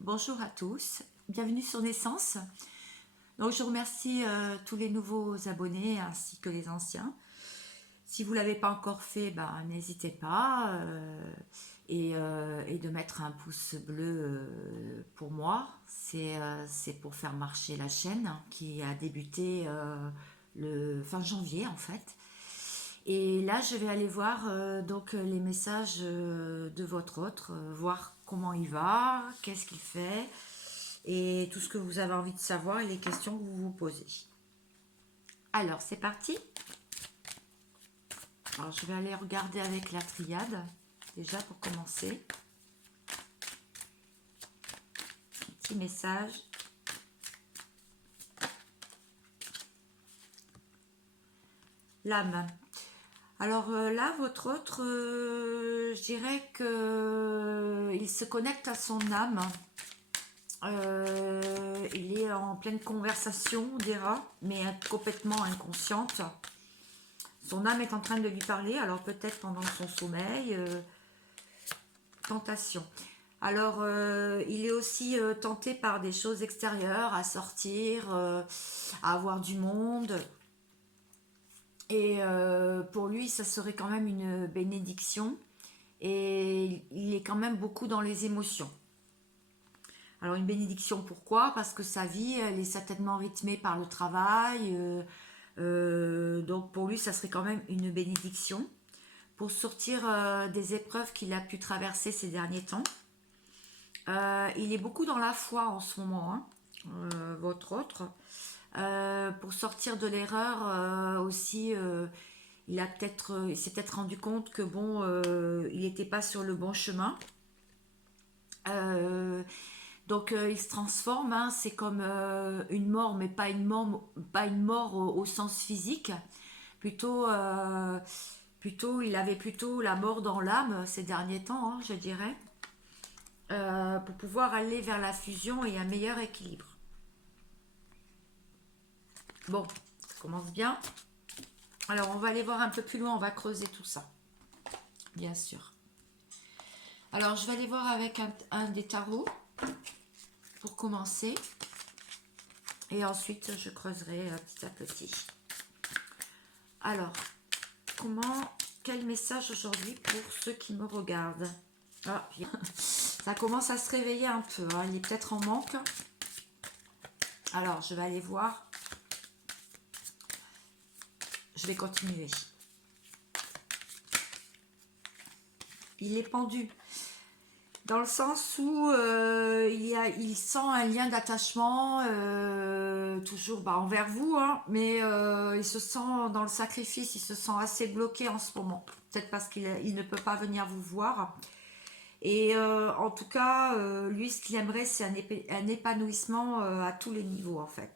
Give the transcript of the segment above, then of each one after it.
Bonjour à tous, bienvenue sur Naissance. Donc je remercie tous les nouveaux abonnés ainsi que les anciens. Si vous ne l'avez pas encore fait, n'hésitez pas et de mettre un pouce bleu pour moi. C'est pour faire marcher la chaîne qui a débuté le fin janvier en fait. Et là, je vais aller voir donc les messages de votre autre, voir comment il va, qu'est-ce qu'il fait, et tout ce que vous avez envie de savoir et les questions que vous vous posez. Alors, c'est parti. Alors, je vais aller regarder avec la triade, déjà pour commencer. Petit message. L'âme. Alors là, votre autre, je dirais que il se connecte à son âme. Il est en pleine conversation, on dira, mais complètement inconsciente. Son âme est en train de lui parler, alors peut-être pendant son sommeil. Tentation. Alors, il est aussi tenté par des choses extérieures, à sortir, à avoir du monde. Et pour lui, ça serait quand même une bénédiction. Et il est quand même beaucoup dans les émotions. Alors une bénédiction, pourquoi? Parce que sa vie, elle est certainement rythmée par le travail. Donc pour lui, ça serait quand même une bénédiction. Pour sortir des épreuves qu'il a pu traverser ces derniers temps. Il est beaucoup dans la foi en ce moment, hein, votre autre. Pour sortir de l'erreur aussi, il s'est peut-être rendu compte que bon, il n'était pas sur le bon chemin. Donc il se transforme, hein, c'est comme une mort, mais pas une mort au sens physique. Plutôt, il avait plutôt la mort dans l'âme ces derniers temps, hein, je dirais, pour pouvoir aller vers la fusion et un meilleur équilibre. Bon, ça commence bien. Alors on va aller voir un peu plus loin, on va creuser tout ça, bien sûr. Alors je vais aller voir avec un des tarots pour commencer. Et ensuite je creuserai petit à petit. Alors, quel message aujourd'hui pour ceux qui me regardent? Ah, ça commence à se réveiller un peu, hein, il est peut-être en manque. Alors je vais aller voir. Je vais continuer. Il est pendu. Dans le sens où il sent un lien d'attachement toujours envers vous, hein, mais il se sent dans le sacrifice, il se sent assez bloqué en ce moment. Peut-être parce qu'il ne peut pas venir vous voir. Et en tout cas, lui, ce qu'il aimerait, c'est un épanouissement à tous les niveaux, en fait.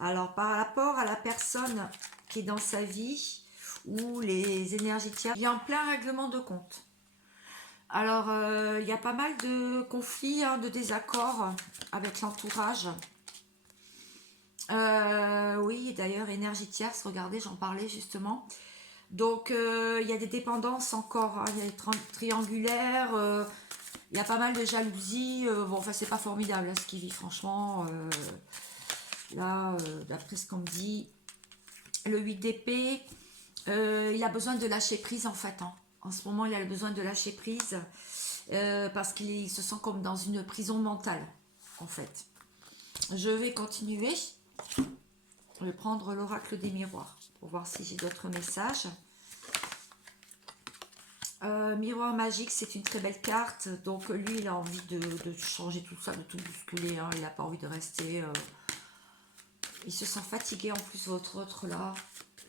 Alors, par rapport à la personne qui est dans sa vie, ou les énergies tierces, il est en plein règlement de compte. Alors, il y a pas mal de conflits, hein, de désaccords avec l'entourage. Oui, d'ailleurs, énergie tierce, regardez, j'en parlais justement. Donc, il y a des dépendances encore, hein, il y a des triangulaires, il y a pas mal de jalousie. Bon, enfin, c'est pas formidable hein, ce qu'il vit, franchement. Là, d'après ce qu'on me dit, le 8 d'épée, il a besoin de lâcher prise en fait, hein. En ce moment, il a besoin de lâcher prise parce qu'il se sent comme dans une prison mentale, en fait. Je vais continuer. Je vais prendre l'oracle des miroirs pour voir si j'ai d'autres messages. Miroir magique, c'est une très belle carte. Donc lui, il a envie de changer tout ça, de tout bousculer, hein. Il n'a pas envie de rester... Il se sent fatigué en plus, votre autre là.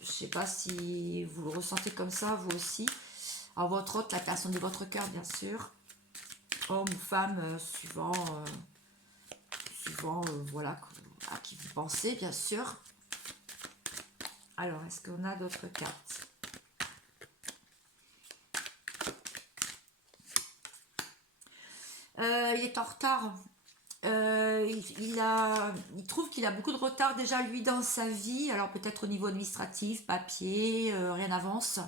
Je ne sais pas si vous le ressentez comme ça, vous aussi. Alors votre autre, la personne de votre cœur, bien sûr. Homme ou femme, suivant voilà, à qui vous pensez, bien sûr. Alors, est-ce qu'on a d'autres cartes? Il est en retard. Il trouve qu'il a beaucoup de retard déjà lui dans sa vie. Alors peut-être au niveau administratif, papier, rien n'avance.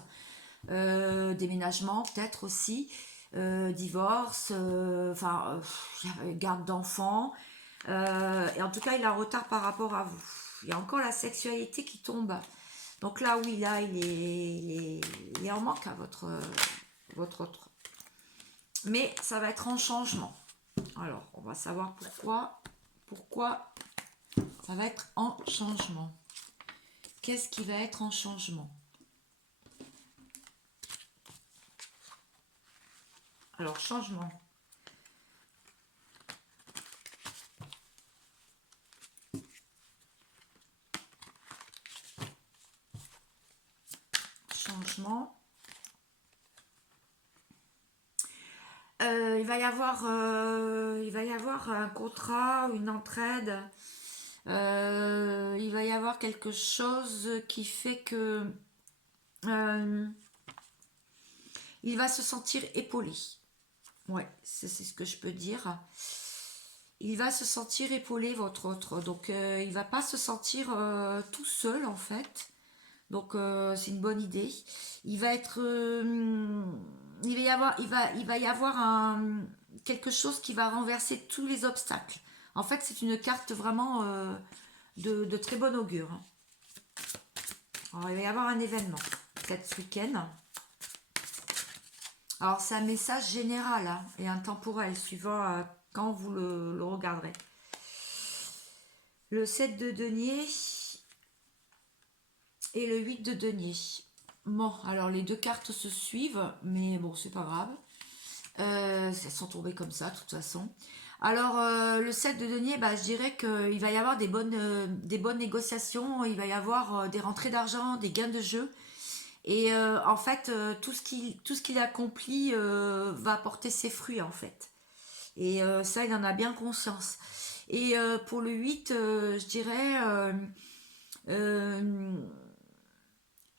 Déménagement peut-être aussi. divorce, enfin, garde d'enfants. Et en tout cas, il est en retard par rapport à vous. Il y a encore la sexualité qui tombe. Donc là, oui, là, il est en manque à votre autre. Mais ça va être en changement. Alors, on va savoir pourquoi ça va être en changement. Qu'est-ce qui va être en changement? Alors, changement. Changement. Il va y avoir un contrat, une entraide. Il va y avoir quelque chose qui fait que il va se sentir épaulé. Ouais, c'est ce que je peux dire. Il va se sentir épaulé, votre autre. Donc, il va pas se sentir tout seul, en fait. Donc, c'est une bonne idée. Il va être... il va y avoir quelque chose qui va renverser tous les obstacles. En fait, c'est une carte vraiment de très bon augure. Alors, il va y avoir un événement, peut-être ce week-end. Alors, c'est un message général hein, et intemporel, suivant quand vous le regarderez. Le 7 de denier et le 8 de denier. Bon, alors les deux cartes se suivent, mais bon, c'est pas grave. Elles sont tombées comme ça, de toute façon. Alors, le 7 de denier, bah, je dirais qu'il va y avoir des bonnes négociations, il va y avoir des rentrées d'argent, des gains de jeu. Et en fait, tout ce qu'il accomplit va porter ses fruits, en fait. Et ça, il en a bien conscience. Et pour le 8, je dirais,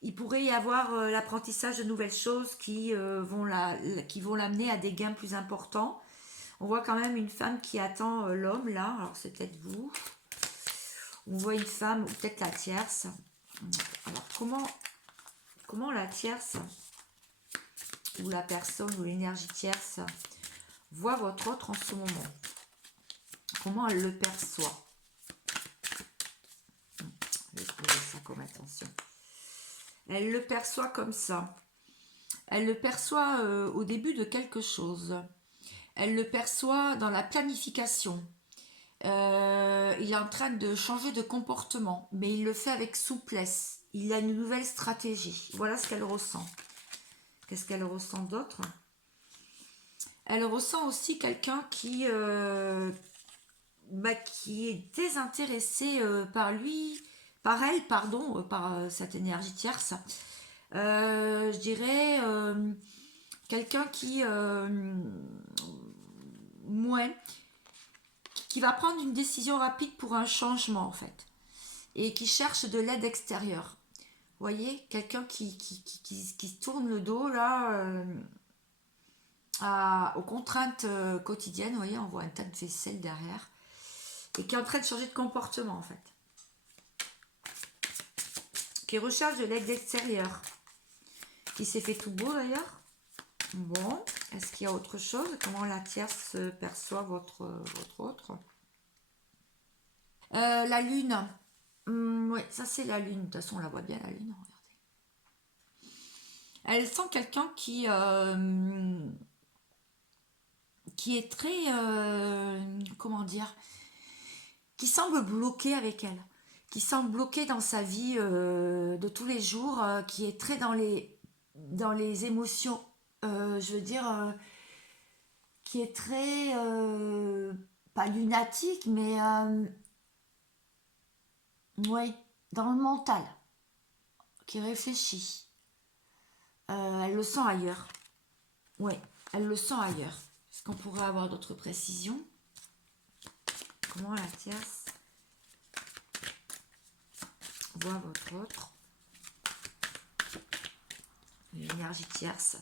il pourrait y avoir l'apprentissage de nouvelles choses qui vont l'amener à des gains plus importants. On voit quand même une femme qui attend l'homme, là. Alors, c'est peut-être vous. On voit une femme, ou peut-être la tierce. Alors, comment la tierce, ou la personne, ou l'énergie tierce, voit votre autre en ce moment? Comment elle le perçoit? Je vais poser ça comme attention. Elle le perçoit comme ça. Elle le perçoit au début de quelque chose. Elle le perçoit dans la planification. Il est en train de changer de comportement, mais il le fait avec souplesse. Il a une nouvelle stratégie. Voilà ce qu'elle ressent. Qu'est-ce qu'elle ressent d'autre? Elle ressent aussi quelqu'un qui est désintéressé par elle, pardon, par cette énergie tierce. Je dirais quelqu'un moins, qui va prendre une décision rapide pour un changement en fait, et qui cherche de l'aide extérieure. Vous voyez, quelqu'un qui se tourne le dos là aux contraintes quotidiennes. Vous voyez, on voit un tas de vaisselle derrière, et qui est en train de changer de comportement en fait, qui recherche de l'aide extérieure, qui s'est fait tout beau d'ailleurs. Bon, est-ce qu'il y a autre chose? Comment la tierce perçoit votre autre? La lune. Oui, ça c'est la lune. De toute façon, on la voit bien la lune. Regardez. Elle sent quelqu'un qui est très, comment dire, qui semble bloqué avec elle, qui semble bloqué dans sa vie de tous les jours, qui est très dans les émotions. Je veux dire, qui est très, pas lunatique, mais ouais, dans le mental, qui réfléchit. Elle le sent ailleurs. Ouais, elle le sent ailleurs. Est-ce qu'on pourrait avoir d'autres précisions? Comment la tierce voit votre autre? L'énergie tierce.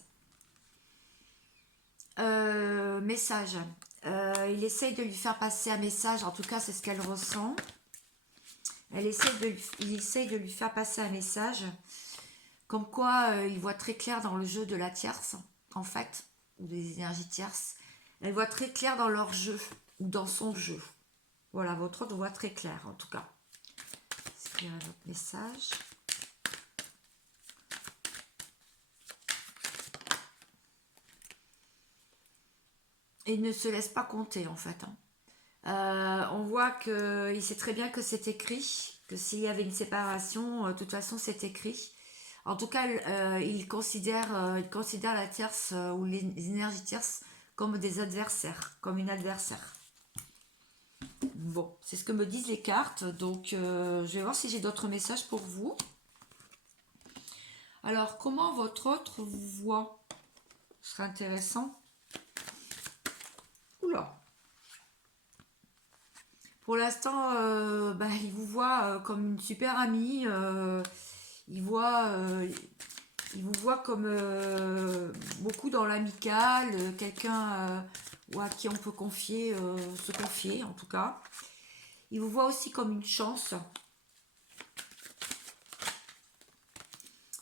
Message. Il essaye de lui faire passer un message, en tout cas c'est ce qu'elle ressent. Il essaye de lui faire passer un message, comme quoi il voit très clair dans le jeu de la tierce, en fait. ou des énergies tierces, elles voient très clair dans leur jeu ou dans son jeu. Voilà, votre autre voit très clair en tout cas. Est-ce qu'il y a un autre message? Et il ne se laisse pas compter en fait, hein. On voit qu'il sait très bien que c'est écrit, que s'il y avait une séparation, de toute façon c'est écrit. En tout cas, il considère la tierce ou les énergies tierces comme des adversaires, comme une adversaire. Bon, c'est ce que me disent les cartes, donc je vais voir si j'ai d'autres messages pour vous. Alors, comment votre autre vous voit? Ce serait intéressant. Oula. Pour l'instant, il vous voit comme une super amie. Il voit, il vous voit comme beaucoup dans l'amical, quelqu'un à qui on peut confier, se confier en tout cas. Il vous voit aussi comme une chance.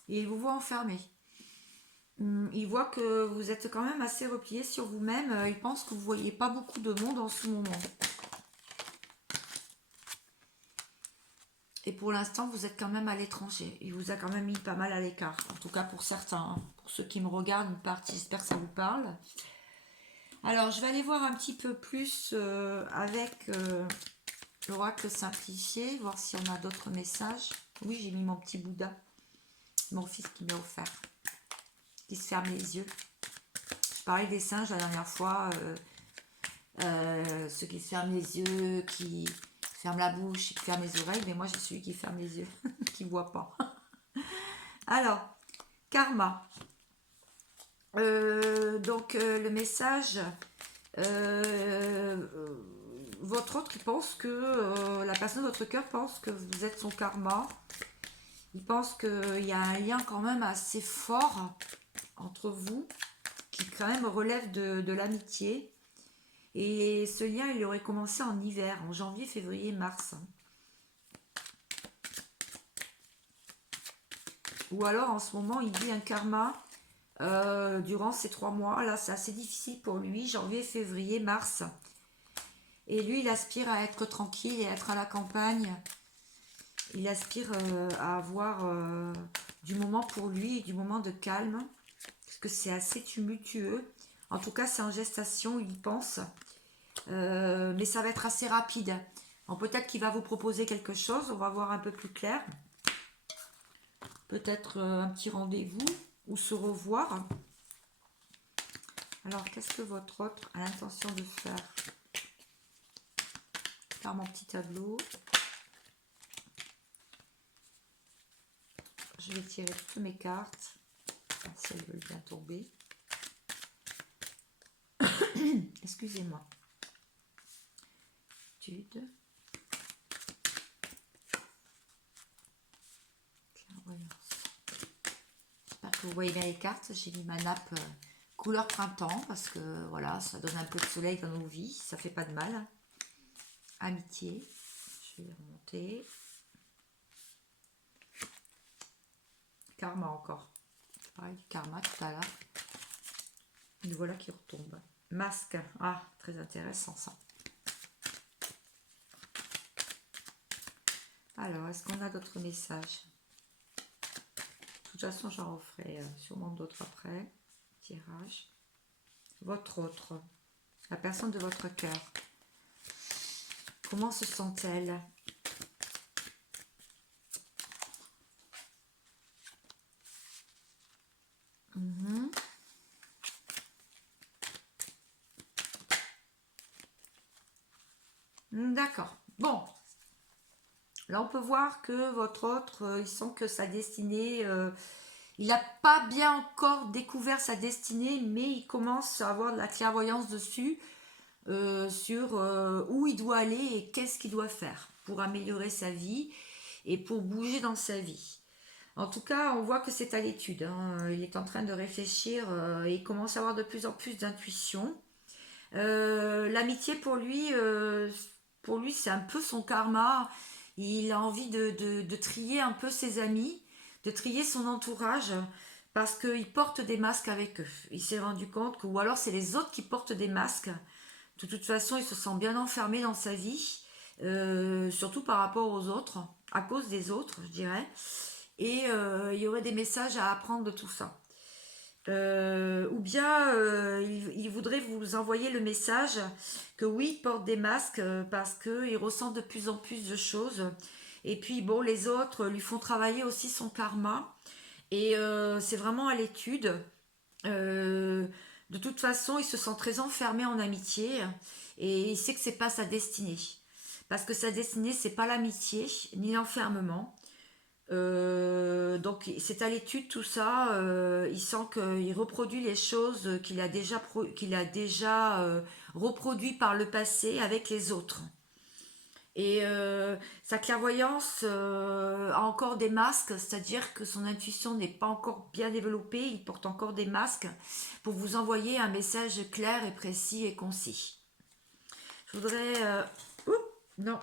Et il vous voit enfermé. Il voit que vous êtes quand même assez replié sur vous-même. Il pense que vous ne voyez pas beaucoup de monde en ce moment. Et pour l'instant, vous êtes quand même à l'étranger. Il vous a quand même mis pas mal à l'écart. En tout cas pour certains. Hein. Pour ceux qui me regardent, une partie, j'espère que ça vous parle. Alors, je vais aller voir un petit peu plus avec l'oracle simplifié. Voir si on a d'autres messages. Oui, j'ai mis mon petit Bouddha. Mon fils qui m'a offert. Qui se ferme les yeux. Je parlais des singes la dernière fois. Ceux qui se ferment les yeux, qui ferment la bouche, qui ferment les oreilles, mais moi j'ai celui qui ferme les yeux, qui ne voit pas. Alors, karma. Le message, votre autre, il pense que la personne de votre cœur pense que vous êtes son karma. Il pense qu'il y a un lien quand même assez fort entre vous, qui quand même relève de l'amitié. Et ce lien, il aurait commencé en hiver, en janvier, février, mars. Ou alors, en ce moment, il vit un karma durant ces 3 mois. Là, c'est assez difficile pour lui, janvier, février, mars. Et lui, il aspire à être tranquille et à être à la campagne. Il aspire à avoir du moment pour lui, du moment de calme. Parce que c'est assez tumultueux. En tout cas, c'est en gestation, il pense. Mais ça va être assez rapide. Peut-être qu'il va vous proposer quelque chose, on va voir un peu plus clair. Peut-être un petit rendez-vous ou se revoir. Alors, qu'est-ce que votre autre a l'intention de faire? Par mon petit tableau. Je vais tirer toutes mes cartes. Si elles veulent bien tomber. Excusez-moi. J'espère que vous voyez bien les cartes. J'ai mis ma nappe couleur printemps parce que voilà, ça donne un peu de soleil dans nos vies, ça fait pas de mal. Amitié, je vais remonter. Karma encore. Pareil, karma tout à l'heure. Et voilà qui retombe. Masque, ah, très intéressant ça. Alors, est-ce qu'on a d'autres messages? De toute façon, j'en referai sûrement d'autres après. Tirage. Votre autre. La personne de votre cœur. Comment se sent-elle? D'accord. Bon. Là, on peut voir que votre autre, il sent que sa destinée, il n'a pas bien encore découvert sa destinée, mais il commence à avoir de la clairvoyance dessus, sur où il doit aller et qu'est-ce qu'il doit faire pour améliorer sa vie et pour bouger dans sa vie. En tout cas, on voit que c'est à l'étude. Hein. Il est en train de réfléchir et il commence à avoir de plus en plus d'intuition. L'amitié pour lui, c'est un peu son karma. Il a envie de trier un peu ses amis, de trier son entourage parce qu'ils portent des masques avec eux. Il s'est rendu compte que, ou alors c'est les autres qui portent des masques. De toute façon, il se sent bien enfermé dans sa vie, surtout par rapport aux autres, à cause des autres, je dirais. Et il y aurait des messages à apprendre de tout ça. Ou bien il voudrait vous envoyer le message que oui, il porte des masques parce qu'il ressent de plus en plus de choses. Et puis bon, les autres lui font travailler aussi son karma. Et c'est vraiment à l'étude. Euh, de toute façon, il se sent très enfermé en amitié et il sait que c'est pas sa destinée. Parce que sa destinée, c'est pas l'amitié ni l'enfermement. Donc c'est à l'étude tout ça. Il sent qu'il reproduit les choses qu'il a déjà reproduit par le passé avec les autres. Et sa clairvoyance a encore des masques, c'est-à-dire que son intuition n'est pas encore bien développée, il porte encore des masques pour vous envoyer un message clair et précis et concis. Je voudrais... oups, non.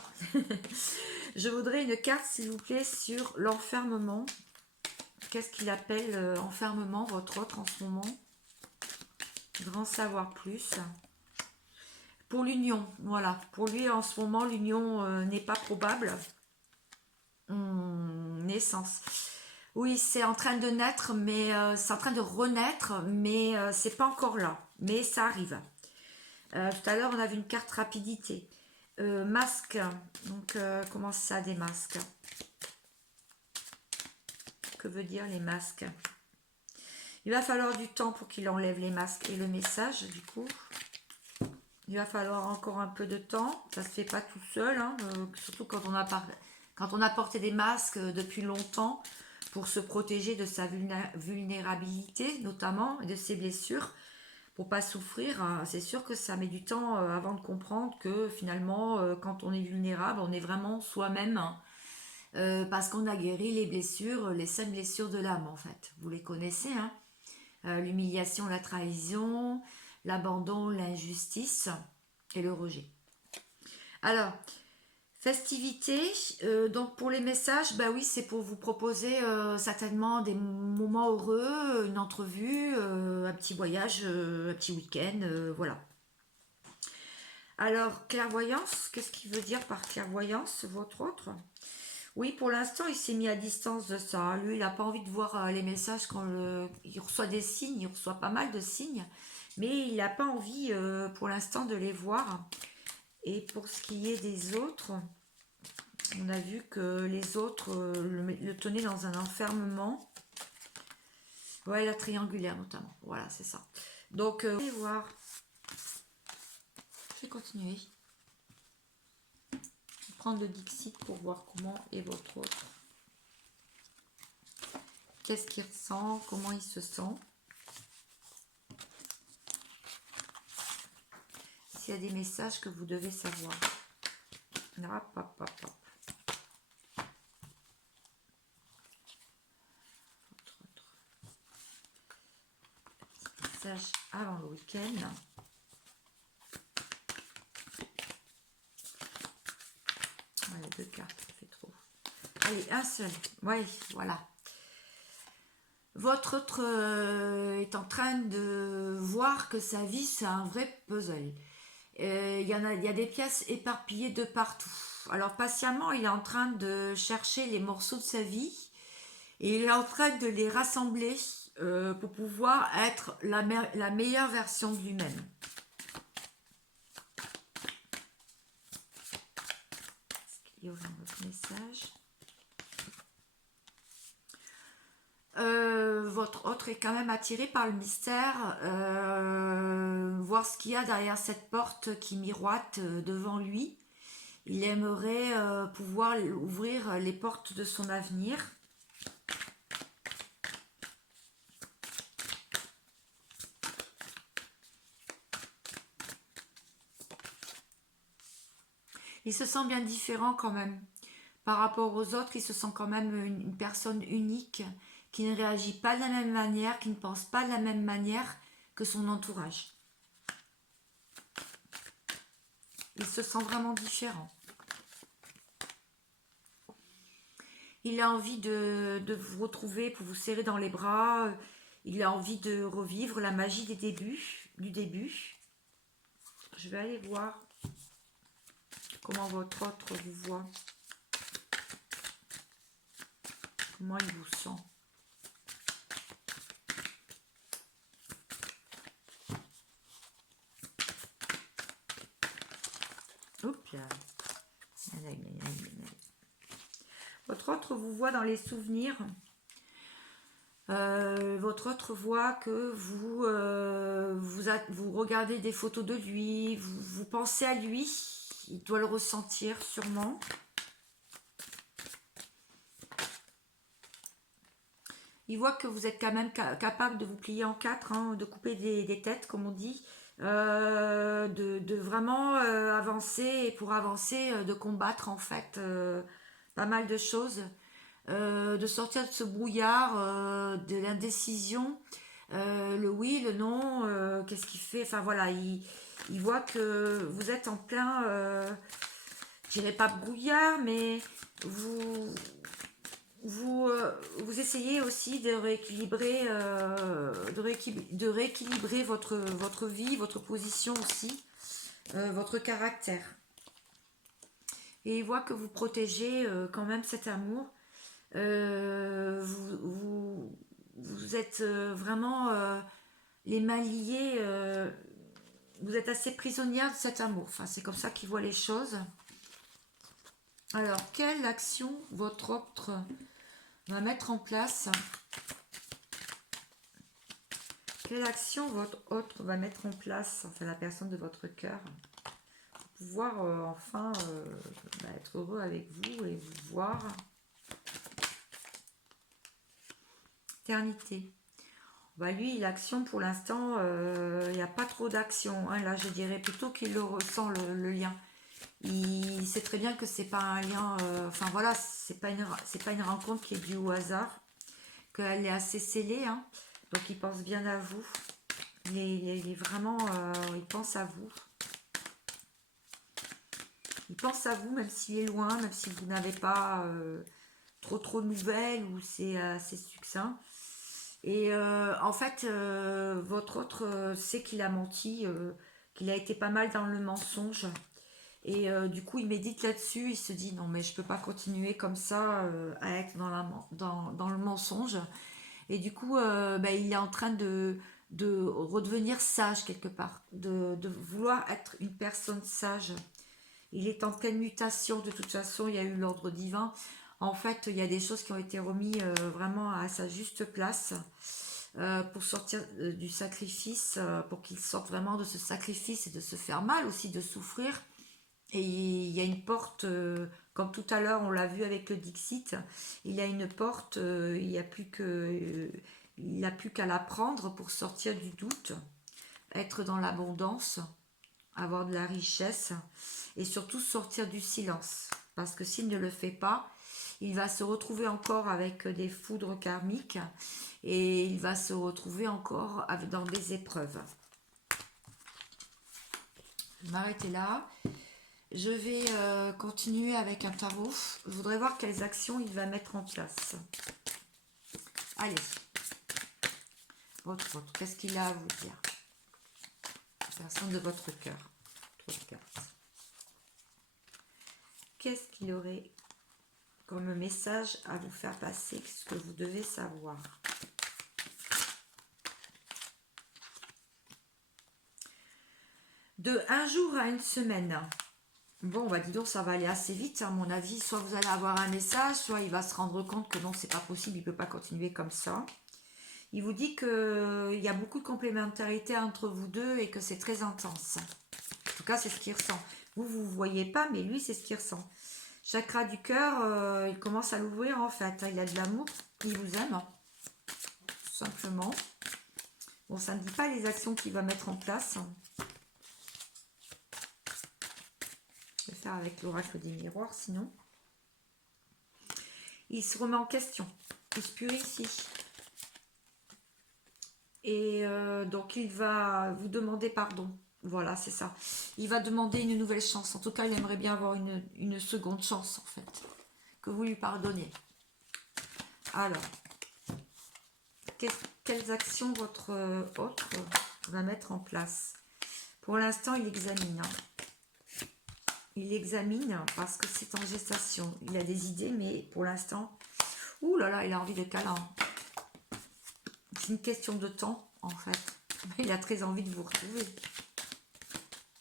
Je voudrais une carte, s'il vous plaît, sur l'enfermement. Qu'est-ce qu'il appelle enfermement, votre autre en ce moment? Je voudrais en savoir plus. Pour l'union, voilà. Pour lui, en ce moment, l'union n'est pas probable. Naissance. Oui, c'est en train de naître, mais c'est en train de renaître, mais c'est pas encore là. Mais ça arrive. Tout à l'heure, on avait une carte rapidité. Masque. Donc, comment ça, des masques? Que veut dire les masques? Il va falloir du temps pour qu'il enlève les masques et le message, du coup. Il va falloir encore un peu de temps. Ça se fait pas tout seul, hein, surtout quand on a porté des masques depuis longtemps pour se protéger de sa vulnérabilité, notamment, et de ses blessures, pour pas souffrir. Hein. C'est sûr que ça met du temps avant de comprendre que finalement, quand on est vulnérable, on est vraiment soi-même. Hein. Parce qu'on a guéri les blessures, les 5 blessures de l'âme, en fait. Vous les connaissez, hein. L'humiliation, la trahison, l'abandon, l'injustice et le rejet. Alors, festivité, donc pour les messages, bah oui, c'est pour vous proposer certainement des moments heureux, une entrevue, un petit voyage, un petit week-end, voilà. Alors, clairvoyance, qu'est-ce qu'il veut dire par clairvoyance, votre autre? Oui, pour l'instant, il s'est mis à distance de ça. Lui, il n'a pas envie de voir les messages quand il reçoit des signes, il reçoit pas mal de signes, mais il n'a pas envie pour l'instant de les voir. Et pour ce qui est des autres, on a vu que les autres le tenaient dans un enfermement. Ouais, la triangulaire notamment. Voilà, c'est ça. Donc, on va voir. Je vais continuer. Prendre le Dixit pour voir comment est votre autre. Qu'est-ce qu'il ressent, comment il se sent. S'il y a des messages que vous devez savoir. Hop, hop, hop, hop. Message avant le week-end. Voilà, 2 cartes, ça fait trop. Allez, un seul. Oui, voilà. Votre autre est en train de voir que sa vie, c'est un vrai puzzle. Il y a des pièces éparpillées de partout. Alors, patiemment, il est en train de chercher les morceaux de sa vie et il est en train de les rassembler pour pouvoir être la meilleure version de lui-même. Est-ce qu'il y a un autre message? Votre autre est quand même attiré par le mystère, voir ce qu'il y a derrière cette porte qui miroite devant lui. Il aimerait pouvoir ouvrir les portes de son avenir. Il se sent bien différent quand même. Par rapport aux autres, il se sent quand même une personne unique, qui ne réagit pas de la même manière, qui ne pense pas de la même manière que son entourage. Il se sent vraiment différent. Il a envie de vous retrouver pour vous serrer dans les bras. Il a envie de revivre la magie des débuts, du début. Je vais aller voir comment votre autre vous voit. Comment il vous sent. Oups là. Votre autre vous voit dans les souvenirs. Votre autre voit que vous regardez des photos de lui, vous pensez à lui, il doit le ressentir sûrement. Il voit que vous êtes quand même capable de vous plier en quatre, hein, de couper des têtes, comme on dit, de vraiment avancer, et pour avancer, de combattre en fait pas mal de choses. De sortir de ce brouillard, de l'indécision, le oui, le non, qu'est-ce qu'il fait, enfin voilà, il voit que vous êtes en plein, je dirais pas brouillard, mais vous, vous essayez aussi de rééquilibrer, de rééquilibrer votre vie, votre position aussi, votre caractère. Et il voit que vous protégez quand même cet amour. Vous êtes vraiment les mains liées, vous êtes assez prisonnière de cet amour. Enfin, c'est comme ça qu'il voit les choses. Alors, quelle action votre autre va mettre en place? Quelle action votre autre va mettre en place, enfin la personne de votre cœur, pour pouvoir enfin être heureux avec vous et vous voir? Éternité. Bah lui, l'action pour l'instant, il n'y a pas trop d'action. Hein. Là, je dirais plutôt qu'il le ressent, le lien. Il sait très bien que c'est pas un lien. Enfin voilà, c'est pas une rencontre qui est due au hasard, qu'elle est assez scellée. Hein. Donc il pense bien à vous. Il est vraiment, il pense à vous. Il pense à vous, même s'il est loin, même si vous n'avez pas trop de nouvelles ou c'est assez succinct. Et en fait, votre autre sait qu'il a menti, qu'il a été pas mal dans le mensonge. Et du coup, il médite là-dessus. Il se dit non, mais je peux pas continuer comme ça à être dans le mensonge. Et du coup, il est en train de redevenir sage quelque part, de vouloir être une personne sage. Il est en pleine mutation. De toute façon, il y a eu l'ordre divin. En fait, il y a des choses qui ont été remises vraiment à sa juste place pour sortir du sacrifice, pour qu'il sorte vraiment de ce sacrifice et de se faire mal aussi, de souffrir. Et il y a une porte, comme tout à l'heure, on l'a vu avec le Dixit, il y a une porte, il n'a plus qu'à la prendre pour sortir du doute, être dans l'abondance, avoir de la richesse et surtout sortir du silence. Parce que s'il ne le fait pas, il va se retrouver encore avec des foudres karmiques et il va se retrouver encore dans des épreuves. Je vais m'arrêter là. Je vais continuer avec un tarot. Je voudrais voir quelles actions il va mettre en place. Allez. Votre, qu'est-ce qu'il a à vous dire? La personne de votre cœur. Qu'est-ce qu'il aurait comme message à vous faire passer, ce que vous devez savoir? De un jour à une semaine. Bon, bah dis donc, ça va aller assez vite, à mon avis. Soit vous allez avoir un message, soit il va se rendre compte que non, c'est pas possible, il peut pas continuer comme ça. Il vous dit qu'il y a beaucoup de complémentarité entre vous deux et que c'est très intense. En tout cas, c'est ce qu'il ressent. Vous ne voyez pas, mais lui, c'est ce qu'il ressent. Chakra du cœur, il commence à l'ouvrir en fait. Il a de l'amour, il vous aime, hein, tout simplement. Bon, ça ne dit pas les actions qu'il va mettre en place. Je vais faire avec l'oracle des miroirs, sinon. Il se remet en question. Il se purifie. Et donc, il va vous demander pardon. Voilà, c'est ça. Il va demander une nouvelle chance. En tout cas, il aimerait bien avoir une seconde chance, en fait. Que vous lui pardonnez. Alors, quelles actions votre autre va mettre en place. Pour l'instant, il examine. Hein. Il examine parce que c'est en gestation. Il a des idées, mais pour l'instant... Ouh là là, il a envie de câlin. C'est une question de temps, en fait. Il a très envie de vous retrouver.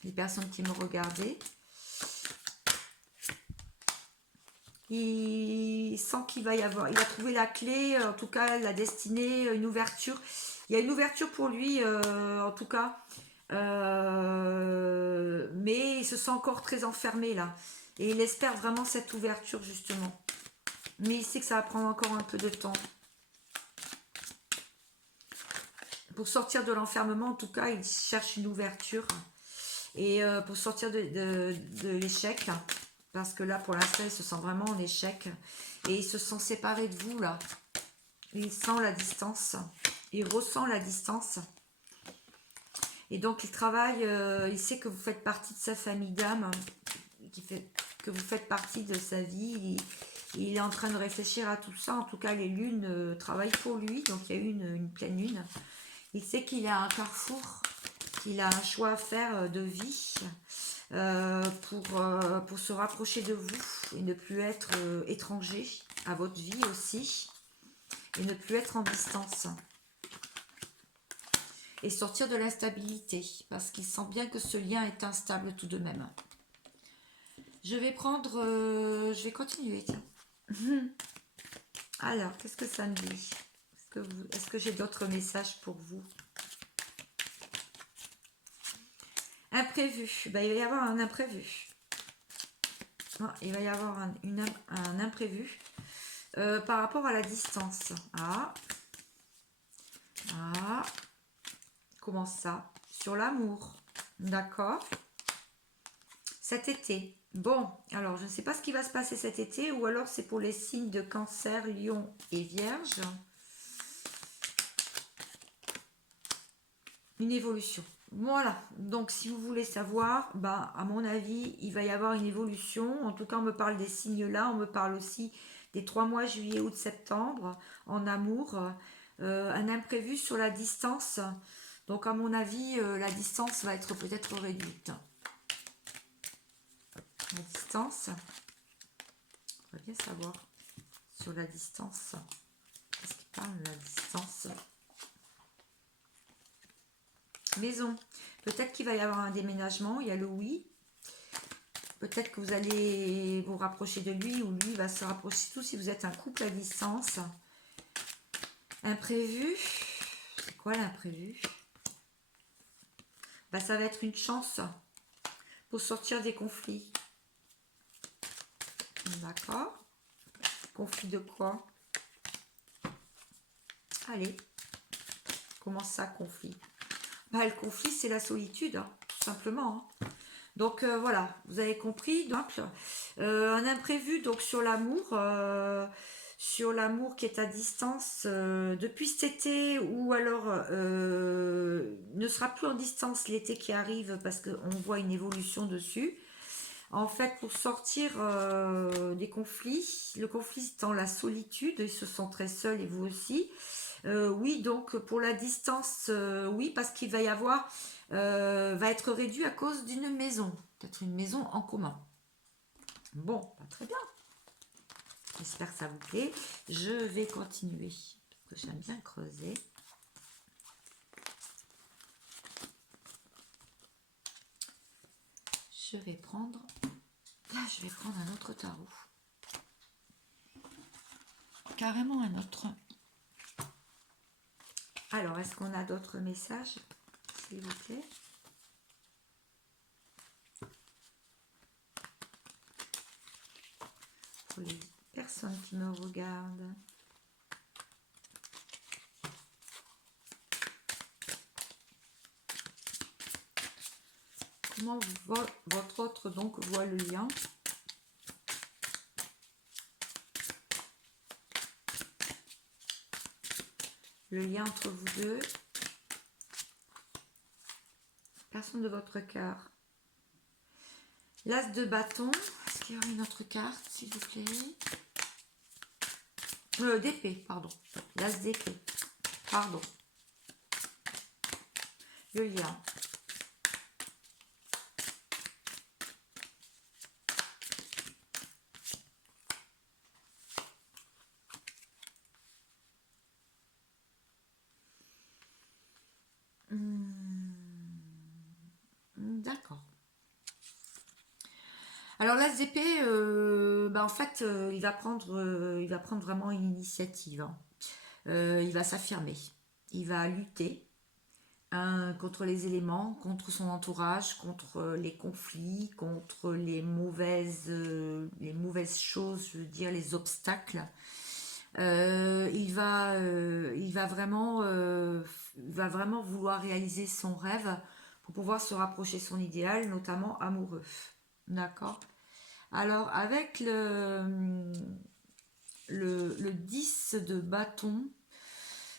Les personnes qui me regardaient. Il sent qu'il va y avoir... Il a trouvé la clé, en tout cas, la destinée, une ouverture. Il y a une ouverture pour lui, en tout cas. Mais il se sent encore très enfermé, là. Et il espère vraiment cette ouverture, justement. Mais il sait que ça va prendre encore un peu de temps. Pour sortir de l'enfermement, en tout cas, il cherche une ouverture. Et pour sortir de l'échec, parce que là, pour l'instant, il se sent vraiment en échec. Et il se sent séparé de vous, là. Il sent la distance. Il ressent la distance. Et donc, il travaille, il sait que vous faites partie de sa famille d'âme, que vous faites partie de sa vie. Il est en train de réfléchir à tout ça. En tout cas, les lunes travaillent pour lui. Donc, il y a eu une pleine lune. Il sait qu'il a un carrefour, qu'il a un choix à faire de vie pour se rapprocher de vous et ne plus être étranger à votre vie aussi. Et ne plus être en distance. Et sortir de l'instabilité. Parce qu'il sent bien que ce lien est instable tout de même. Je vais prendre... je vais continuer. Alors, qu'est-ce que ça me dit? Est-ce que j'ai d'autres messages pour vous? Imprévu. Ben, il va y avoir un imprévu. Non, il va y avoir un imprévu par rapport à la distance. Ah. Ah. Comment ça? Sur l'amour. D'accord. Cet été. Bon, alors je ne sais pas ce qui va se passer cet été, ou alors c'est pour les signes de Cancer, Lion et Vierge. Une évolution. Voilà, donc si vous voulez savoir, bah, à mon avis, il va y avoir une évolution. En tout cas, on me parle des signes là, on me parle aussi des 3 mois, juillet, août, septembre, en amour. Un imprévu sur la distance. Donc à mon avis, la distance va être peut-être réduite. La distance, on va bien savoir sur la distance. Qu'est-ce qu'il parle de la distance? Maison. Peut-être qu'il va y avoir un déménagement. Il y a le oui. Peut-être que vous allez vous rapprocher de lui ou lui va se rapprocher, surtout si vous êtes un couple à distance. Imprévu. C'est quoi l'imprévu? Bah, ça va être une chance pour sortir des conflits. D'accord. Conflit de quoi? Allez. Comment ça, conflit? Bah, le conflit, c'est la solitude, hein, tout simplement. Hein. Donc, voilà, vous avez compris. Donc, un imprévu donc sur l'amour qui est à distance depuis cet été, ou alors ne sera plus en distance l'été qui arrive parce qu'on voit une évolution dessus. En fait, pour sortir des conflits, le conflit étant la solitude, ils se sentent très seuls et vous aussi. Oui, donc pour la distance, oui, parce qu'il va y avoir, va être réduit à cause d'une maison, peut-être une maison en commun. Bon, pas très bien. J'espère que ça vous plaît. Je vais continuer, parce que j'aime bien creuser. Je vais prendre un autre tarot. Carrément un autre. Alors, est-ce qu'on a d'autres messages, s'il vous plaît? Pour les personnes qui me regardent. Comment votre autre donc voit le lien? Le lien entre vous deux. Personne de votre cœur. L'as de bâton. Est-ce qu'il y aura une autre carte, s'il vous plaît? D'épée, pardon. L'as d'épée. Pardon. Le lien. D'accord. Alors l'as d'épée, bah, en fait, il va prendre vraiment une initiative, hein. Il va s'affirmer. Il va lutter, hein, contre les éléments, contre son entourage, contre les conflits, contre les mauvaises choses, je veux dire les obstacles. Il va vraiment vouloir réaliser son rêve pour pouvoir se rapprocher de son idéal, notamment amoureux. D'accord. Alors, avec le 10 de bâton,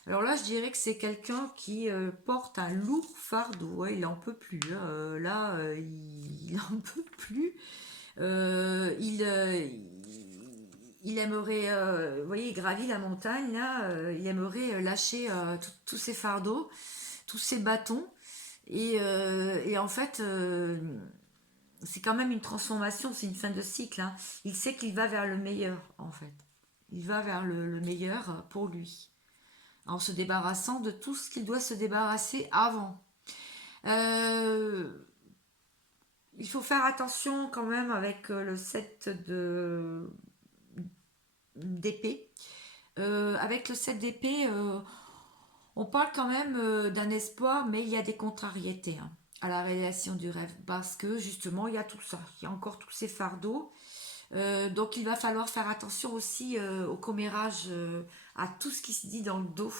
alors là, je dirais que c'est quelqu'un qui porte un lourd fardeau. Ouais, il en peut plus, hein. Là, il en peut plus. Il aimerait, vous voyez, il gravit la montagne, là, il aimerait lâcher tous ses fardeaux, tous ses bâtons. Et en fait, c'est quand même une transformation, c'est une fin de cycle, hein. Il sait qu'il va vers le meilleur, en fait. Il va vers le meilleur pour lui, en se débarrassant de tout ce qu'il doit se débarrasser avant. Euh, il faut faire attention quand même avec le set d'épée. Avec le 7 d'épée, on parle quand même d'un espoir, mais il y a des contrariétés, hein, à la réalisation du rêve, parce que justement, il y a tout ça, il y a encore tous ces fardeaux. Donc il va falloir faire attention aussi au commérage, à tout ce qui se dit dans le dos,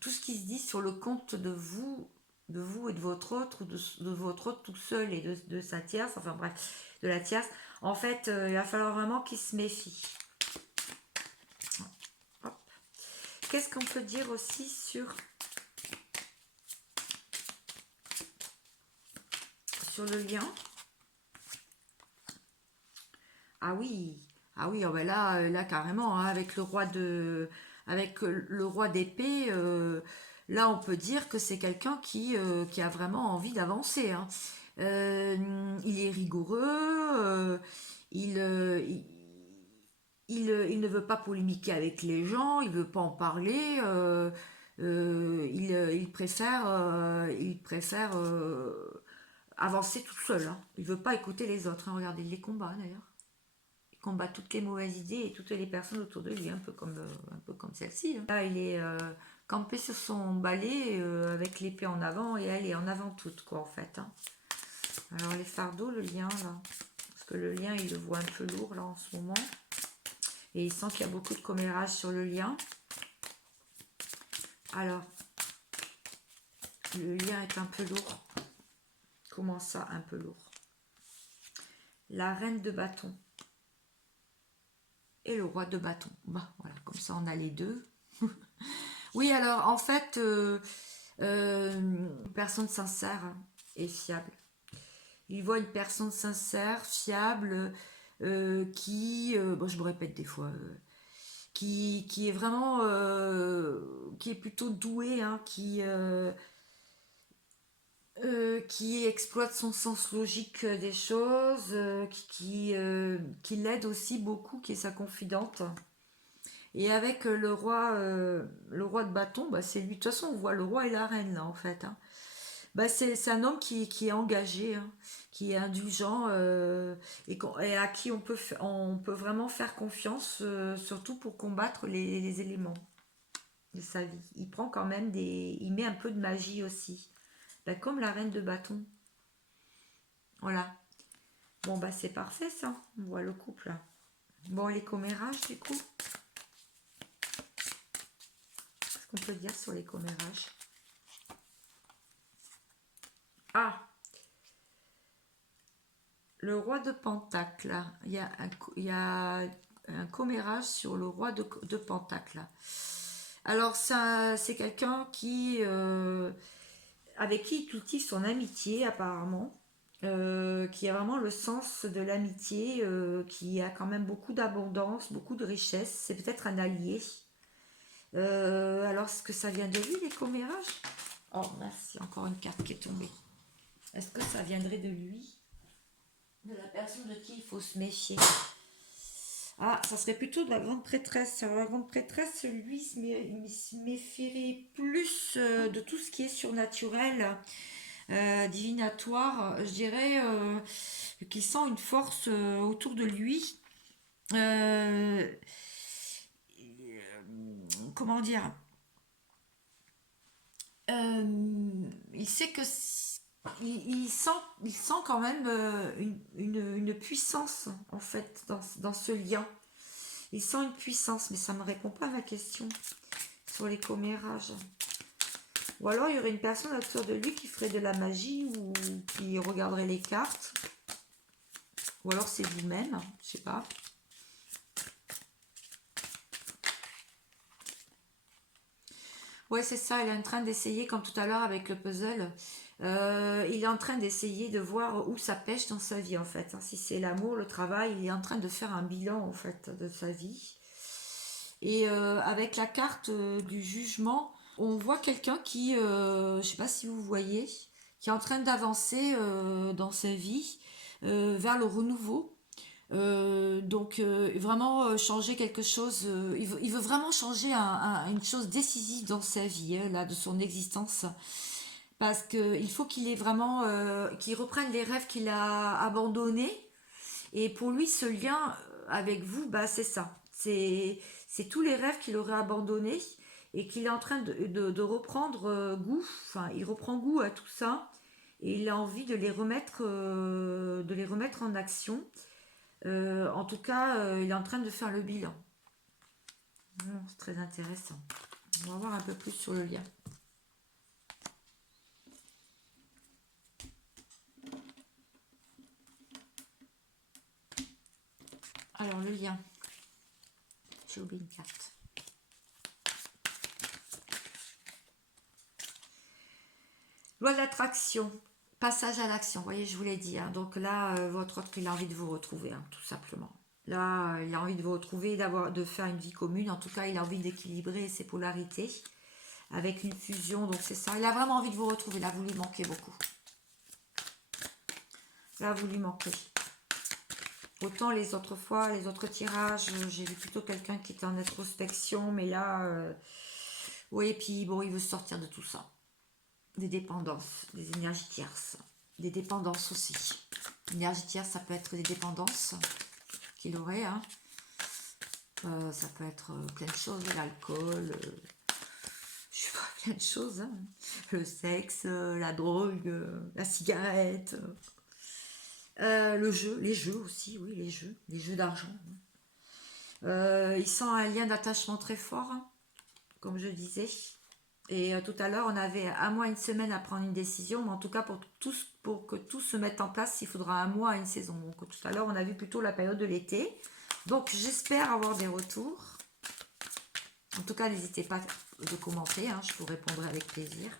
tout ce qui se dit sur le compte de vous et de votre autre, ou de votre autre tout seul et de sa tierce, enfin bref, de la tierce. En fait, il va falloir vraiment qu'il se méfie. Hop. Qu'est-ce qu'on peut dire aussi sur le lien? Ah oui, ah oui, oh ben là, là carrément, hein, avec le roi d'épée, là on peut dire que c'est quelqu'un qui a vraiment envie d'avancer, hein. Il est rigoureux, il, euh, il, il ne veut pas polémiquer avec les gens, il veut pas en parler, il préfère avancer tout seul, hein. Il veut pas écouter les autres, hein. Regardez les combats d'ailleurs. Il combat toutes les mauvaises idées et toutes les personnes autour de lui, un peu comme celle-ci, hein. Là, il est campé sur son balai avec l'épée en avant et elle est en avant toute, quoi, en fait, hein. Alors, les fardeaux, le lien, là. Parce que le lien, il le voit un peu lourd, là, en ce moment. Et il sent qu'il y a beaucoup de commérage sur le lien. Alors, le lien est un peu lourd. Comment ça, un peu lourd? La reine de bâton et le roi de bâton. Bah, voilà, comme ça, on a les deux. Oui, alors en fait, une personne sincère et fiable. Il voit une personne sincère, fiable, bon, je me répète des fois, qui est vraiment, qui est plutôt doué, hein, qui exploite son sens logique des choses, qui l'aide aussi beaucoup, qui est sa confidente. Et avec le roi de bâton, bah c'est lui. De toute façon, on voit le roi et la reine là en fait, hein. Bah c'est un homme qui est engagé, hein, qui est indulgent, et à qui on peut vraiment faire confiance, surtout pour combattre les éléments de sa vie. Il prend quand même il met un peu de magie aussi. Bah, comme la reine de bâton. Voilà. Bon bah c'est parfait ça. On voit le couple là. Bon, les commérages du coup. Qu'est-ce qu'on peut dire sur les commérages? Ah, le roi de Pentacle. Il y a un commérage sur le roi de Pentacle. Alors, ça, c'est quelqu'un avec qui il cultive son amitié, apparemment. Qui a vraiment le sens de l'amitié, qui a quand même beaucoup d'abondance, beaucoup de richesse. C'est peut-être un allié. Alors, est-ce que ça vient de lui, les commérages? Oh, merci, encore une carte qui est tombée. Est-ce que ça viendrait de lui? De la personne de qui il faut se méfier? Ah, ça serait plutôt de la grande prêtresse. Alors, la grande prêtresse, lui, il se méfierait plus de tout ce qui est surnaturel, divinatoire. Je dirais qu'il sent une force autour de lui. Euh, comment dire? Il sait que il sent quand même une puissance en fait dans ce lien. Il sent une puissance, mais ça ne me répond pas à ma question sur les commérages. Ou alors il y aurait une personne autour de lui qui ferait de la magie ou qui regarderait les cartes. Ou alors c'est vous-même, je sais pas. Ouais, c'est ça, il est en train d'essayer, comme tout à l'heure avec le puzzle, il est en train d'essayer de voir où ça pêche dans sa vie en fait. Si c'est l'amour, le travail, il est en train de faire un bilan en fait de sa vie. Et avec la carte du jugement, on voit quelqu'un qui, je sais pas si vous voyez, qui est en train d'avancer dans sa vie vers le renouveau. Donc vraiment changer quelque chose, il veut vraiment changer une chose décisive dans sa vie, hein, là, de son existence. Parce qu'il faut qu'il ait vraiment, qu'il reprenne les rêves qu'il a abandonnés. Et pour lui, ce lien avec vous, bah, c'est ça. C'est tous les rêves qu'il aurait abandonnés et qu'il est en train de reprendre goût. Enfin, il reprend goût à tout ça et il a envie de les remettre en action. En tout cas, il est en train de faire le bilan. C'est très intéressant. On va voir un peu plus sur le lien. Alors, le lien. J'ai oublié une carte. Loi de l'attraction. Passage à l'action. Vous voyez, je vous l'ai dit. Hein. Donc là, votre autre, il a envie de vous retrouver, hein, tout simplement. Là, il a envie de vous retrouver, de faire une vie commune. En tout cas, il a envie d'équilibrer ses polarités avec une fusion. Donc c'est ça. Il a vraiment envie de vous retrouver. Là, vous lui manquez beaucoup. Là, vous lui manquez. Autant les autres fois, les autres tirages, j'ai vu plutôt quelqu'un qui était en introspection, mais là, oui, et puis bon, il veut sortir de tout ça. Des dépendances, des énergies tierces, des dépendances aussi. L'énergie tierce, ça peut être des dépendances qu'il aurait, hein. Ça peut être plein de choses, l'alcool, je sais pas, plein de choses, hein. Le sexe, la drogue, la cigarette, le jeu, les jeux aussi, oui, les jeux d'argent. Il sent un lien d'attachement très fort, hein, comme je disais. Et tout à l'heure, on avait un mois, une semaine à prendre une décision, mais en tout cas, pour que tout se mette en place, il faudra un mois à une saison. Donc tout à l'heure, on a vu plutôt la période de l'été. Donc j'espère avoir des retours. En tout cas, n'hésitez pas de commenter, hein, je vous répondrai avec plaisir.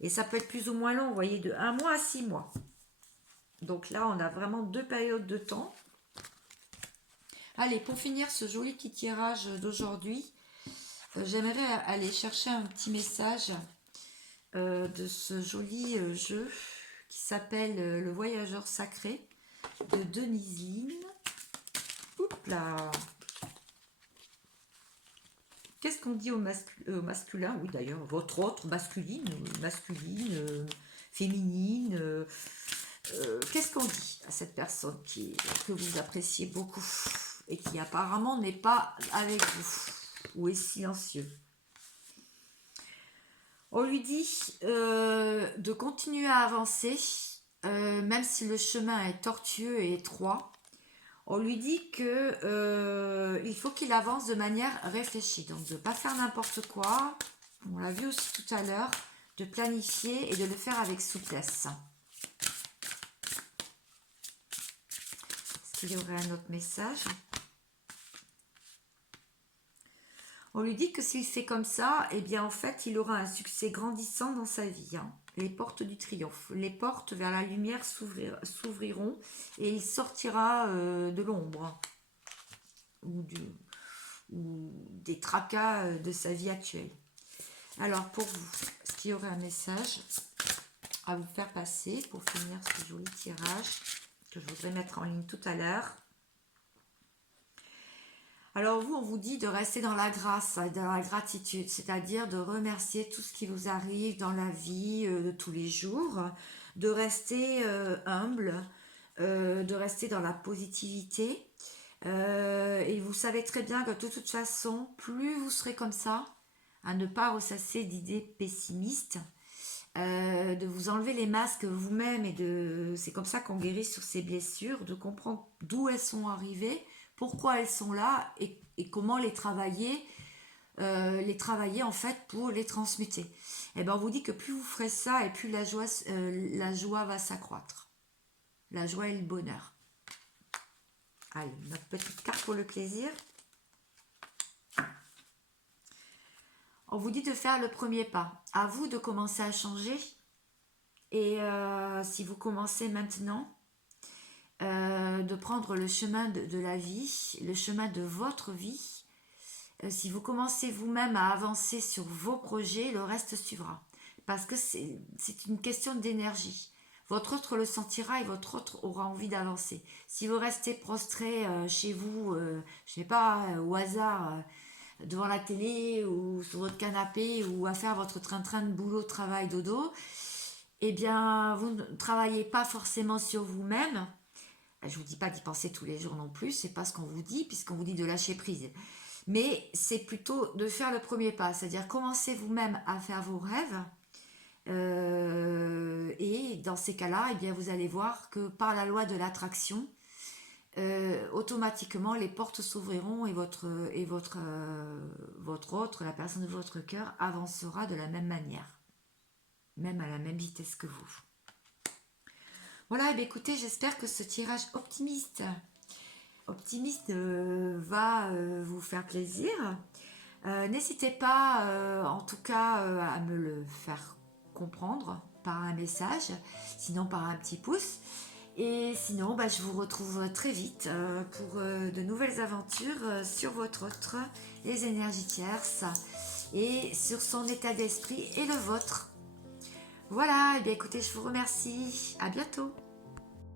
Et ça peut être plus ou moins long, vous voyez, de 1 mois à 6 mois. Donc là, on a vraiment 2 périodes de temps. Allez, pour finir ce joli petit tirage d'aujourd'hui, j'aimerais aller chercher un petit message de ce joli jeu qui s'appelle Le Voyageur Sacré de Denise Line. Oups là. Qu'est-ce qu'on dit au masculin? Oui, d'ailleurs, votre autre masculine, féminine. Qu'est-ce qu'on dit à cette personne que vous appréciez beaucoup et qui apparemment n'est pas avec vous ou est silencieux? On lui dit de continuer à avancer, même si le chemin est tortueux et étroit. On lui dit que il faut qu'il avance de manière réfléchie, donc de ne pas faire n'importe quoi. On l'a vu aussi tout à l'heure, de planifier et de le faire avec souplesse. Est-ce qu'il y aurait un autre message? On lui dit que s'il fait comme ça, eh bien en fait, il aura un succès grandissant dans sa vie. Hein. Les portes du triomphe, les portes vers la lumière s'ouvriront et il sortira de l'ombre ou des tracas de sa vie actuelle. Alors pour vous, est-ce qu'il y aurait un message à vous faire passer pour finir ce joli tirage que je voudrais mettre en ligne tout à l'heure. Alors vous, on vous dit de rester dans la grâce, dans la gratitude, c'est-à-dire de remercier tout ce qui vous arrive dans la vie de tous les jours, de rester humble, de rester dans la positivité. Et vous savez très bien que de toute façon, plus vous serez comme ça, à ne pas ressasser d'idées pessimistes, de vous enlever les masques vous-même c'est comme ça qu'on guérit sur ces blessures, de comprendre d'où elles sont arrivées, pourquoi elles sont là et comment les travailler en fait pour les transmuter. Et ben on vous dit que plus vous ferez ça et plus la joie va s'accroître, la joie et le bonheur. Allez, notre petite carte pour le plaisir. On vous dit de faire le premier pas. À vous de commencer à changer. Et si vous commencez maintenant, de prendre le chemin de la vie, le chemin de votre vie, si vous commencez vous-même à avancer sur vos projets, le reste suivra. Parce que c'est une question d'énergie. Votre autre le sentira et votre autre aura envie d'avancer. Si vous restez prostré chez vous, je sais pas, au hasard, devant la télé ou sur votre canapé ou à faire votre train-train de boulot, travail, dodo, eh bien, vous ne travaillez pas forcément sur vous-même. Je ne vous dis pas d'y penser tous les jours non plus, c'est pas ce qu'on vous dit, puisqu'on vous dit de lâcher prise. Mais c'est plutôt de faire le premier pas, c'est-à-dire commencez vous-même à faire vos rêves. Et dans ces cas-là, eh bien, vous allez voir que par la loi de l'attraction, automatiquement les portes s'ouvriront et votre autre, la personne de votre cœur, avancera de la même manière, même à la même vitesse que vous. Voilà, et bien écoutez, j'espère que ce tirage optimiste va vous faire plaisir. N'hésitez pas, en tout cas, à me le faire comprendre par un message, sinon par un petit pouce. Et sinon, je vous retrouve très vite pour de nouvelles aventures sur votre autre, les énergies tierces, et sur son état d'esprit et le vôtre. Voilà, et bien écoutez, je vous remercie. À bientôt.